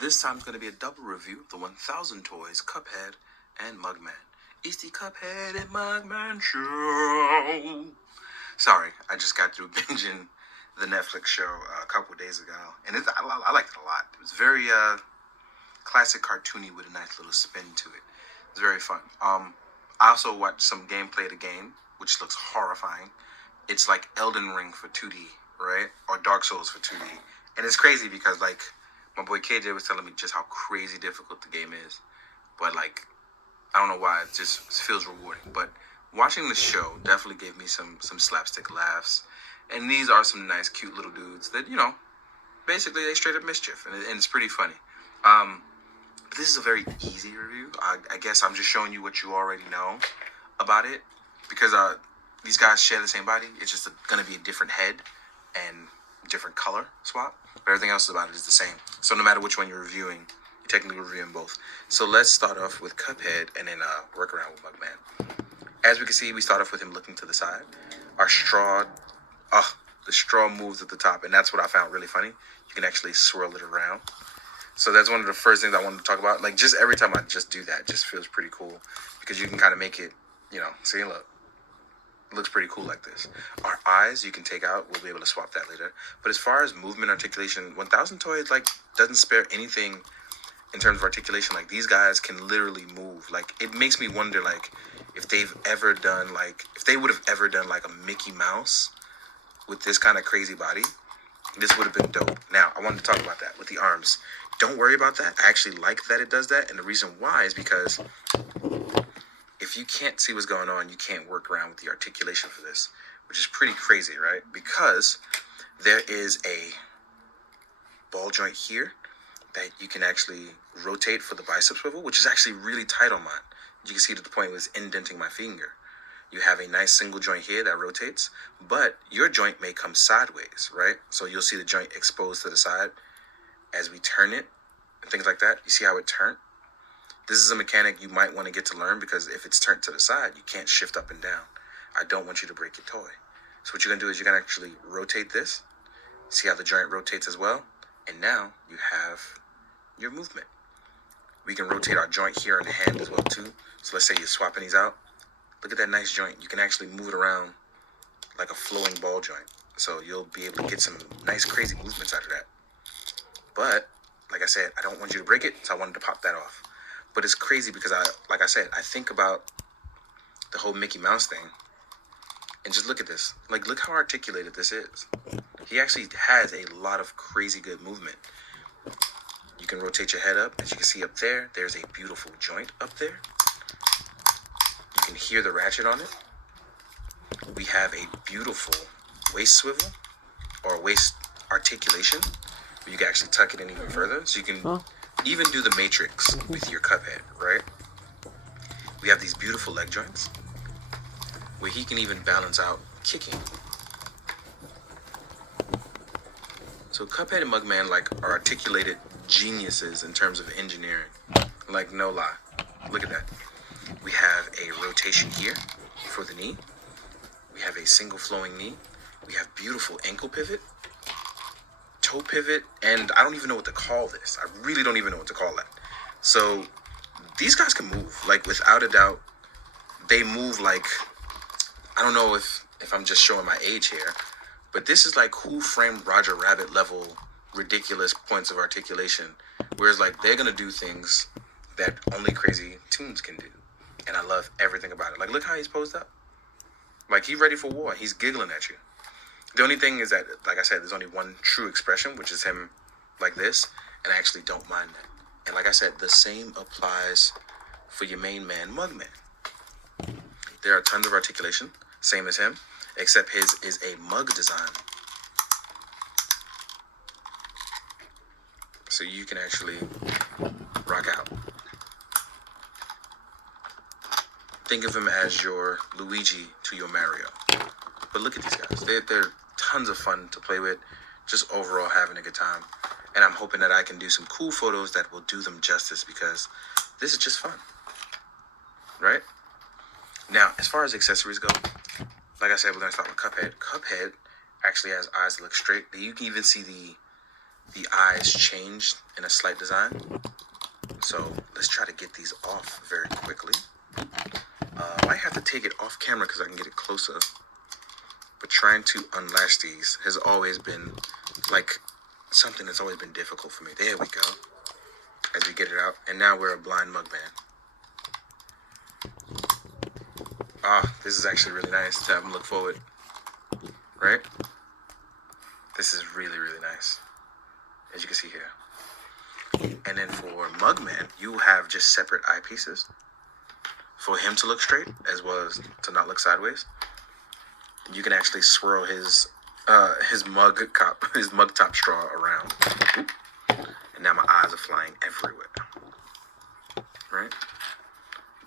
This time it's going to be a double review of the 1000 Toys, Cuphead, and Mugman. It's the Cuphead and Mugman show. Sorry, I just got through binging the Netflix show a couple of days ago, and I liked it a lot. It was very classic cartoony with a nice little spin to it. It's very fun. I also watched some gameplay of the game, which looks horrifying. It's like Elden Ring for 2D, right? Or Dark Souls for 2D. And it's crazy because, like, my boy KJ was telling me just how crazy difficult the game is. But, like, I don't know why. It just feels rewarding. But watching the show definitely gave me some slapstick laughs. And these are some nice, cute little dudes that, you know, basically they straight up mischief. And it's pretty funny. But this is a very easy review. I guess I'm just showing you what you already know about it. Because these guys share the same body. It's just going to be a different head and different color swap. But everything else about it is the same. So no matter which one you're reviewing, you're technically reviewing both. So let's start off with Cuphead and then work around with Mugman. As we can see, we start off with him looking to the side. Our straw, the straw moves at the top, and that's what I found really funny. You can actually swirl it around. So that's one of the first things I wanted to talk about. Like, just every time I just do that, it just feels pretty cool. Because you can kind of make it, you know, see, look. It looks pretty cool like this. Our eyes, you can take out. We'll be able to swap that later. But as far as movement articulation, 1000 Toys, like, doesn't spare anything in terms of articulation. Like, these guys can literally move. Like, it makes me wonder, like, if they would have ever done, like, a Mickey Mouse with this kind of crazy body, this would have been dope. Now, I wanted to talk about that with the arms. Don't worry about that. I actually like that it does that. And the reason why is because if you can't see what's going on, you can't work around with the articulation for this, which is pretty crazy, right? Because there is a ball joint here that you can actually rotate for the bicep swivel, which is actually really tight on mine. You can see to the point where it's indenting my finger. You have a nice single joint here that rotates, but your joint may come sideways, right? So you'll see the joint exposed to the side as we turn it and things like that. You see how it turned? This is a mechanic you might want to get to learn because if it's turned to the side, you can't shift up and down. I don't want you to break your toy. So what you're going to do is you're going to actually rotate this. See how the joint rotates as well? And now you have your movement. We can rotate our joint here on the hand as well too. So let's say you're swapping these out. Look at that nice joint. You can actually move it around like a flowing ball joint. So you'll be able to get some nice crazy movements out of that. But like I said, I don't want you to break it, so I wanted to pop that off. But it's crazy because I think about the whole Mickey Mouse thing. And just look at this. Like, look how articulated this is. He actually has a lot of crazy good movement. You can rotate your head up. As you can see up there, there's a beautiful joint up there. You can hear the ratchet on it. We have a beautiful waist swivel or waist articulation where you can actually tuck it in even further. So you can even do the matrix with your Cuphead, right? We have these beautiful leg joints where he can even balance out kicking. So Cuphead and Mugman, like, are articulated geniuses in terms of engineering. Like, no lie. Look at that. We have a rotation here for the knee. We have a single flowing knee. We have beautiful ankle pivot, toe pivot, and I don't even know what to call this. I really don't even know what to call that. So these guys can move, like, without a doubt. They move like, I don't know if I'm just showing my age here, but this is like Who Framed Roger Rabbit level ridiculous points of articulation. Whereas, like, they're gonna do things that only crazy tunes can do. And I love everything about it. Like, look how he's posed up. Like, he's ready for war. He's giggling at you. The only thing is that, like I said, there's only one true expression, which is him like this, and I actually don't mind that. And like I said, the same applies for your main man, Mugman. There are tons of articulation, same as him, except his is a mug design. So you can actually rock out. Think of him as your Luigi to your Mario. But look at these guys. They're tons of fun to play with. Just overall having a good time. And I'm hoping that I can do some cool photos that will do them justice because this is just fun. Right? Now, as far as accessories go, like I said, we're going to start with Cuphead. Cuphead actually has eyes that look straight. You can even see the eyes changed in a slight design. So let's try to get these off very quickly. I might have to take it off camera because I can get it closer. But trying to unlash these has always been like something that's always been difficult for me. There we go. As we get it out. And now we're a blind Mugman. This is actually really nice to have him look forward. Right? This is really, really nice. As you can see here. And then for Mugman, you have just separate eyepieces for him to look straight as well as to not look sideways. You can actually swirl his mug top straw around. Oop. And now my eyes are flying everywhere. Right?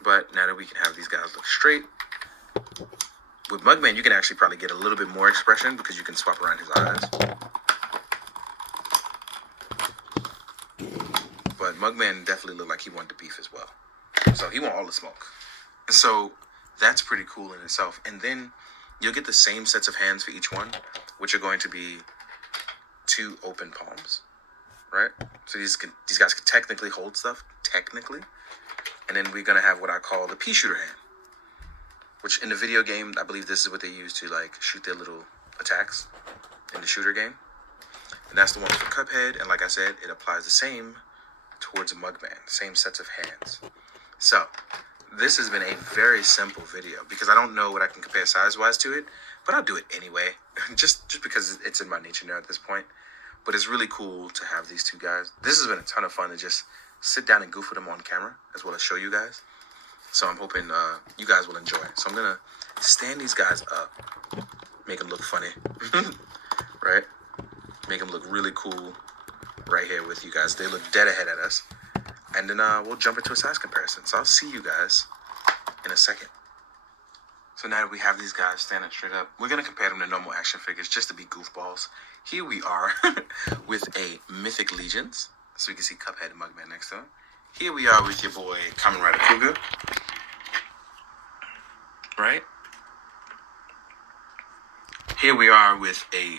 But now that we can have these guys look straight, with Mugman, you can actually probably get a little bit more expression because you can swap around his eyes. But Mugman definitely looked like he wanted the beef as well. So he want all the smoke. And so that's pretty cool in itself. And then you'll get the same sets of hands for each one, which are going to be 2 open palms, right? So these guys can technically hold stuff, technically. And then we're going to have what I call the pea shooter hand, which in the video game, I believe this is what they use to like shoot their little attacks in the shooter game. And that's the one for Cuphead. And like I said, it applies the same towards a Mugman, same sets of hands. So this has been a very simple video because I don't know what I can compare size-wise to it, but I'll do it anyway, just because it's in my nature now at this point. But it's really cool to have these 2 guys. This has been a ton of fun to just sit down and goof with them on camera as well as show you guys. So I'm hoping you guys will enjoy it. So I'm going to stand these guys up, make them look funny, right? Make them look really cool right here with you guys. They look dead ahead at us. And then we'll jump into a size comparison. So I'll see you guys in a second. So now that we have these guys standing straight up, we're going to compare them to normal action figures just to be goofballs. Here we are with a Mythic Legions. So we can see Cuphead and Mugman next to him. Here we are with your boy Kamen Rider Cougar. Right? Here we are with a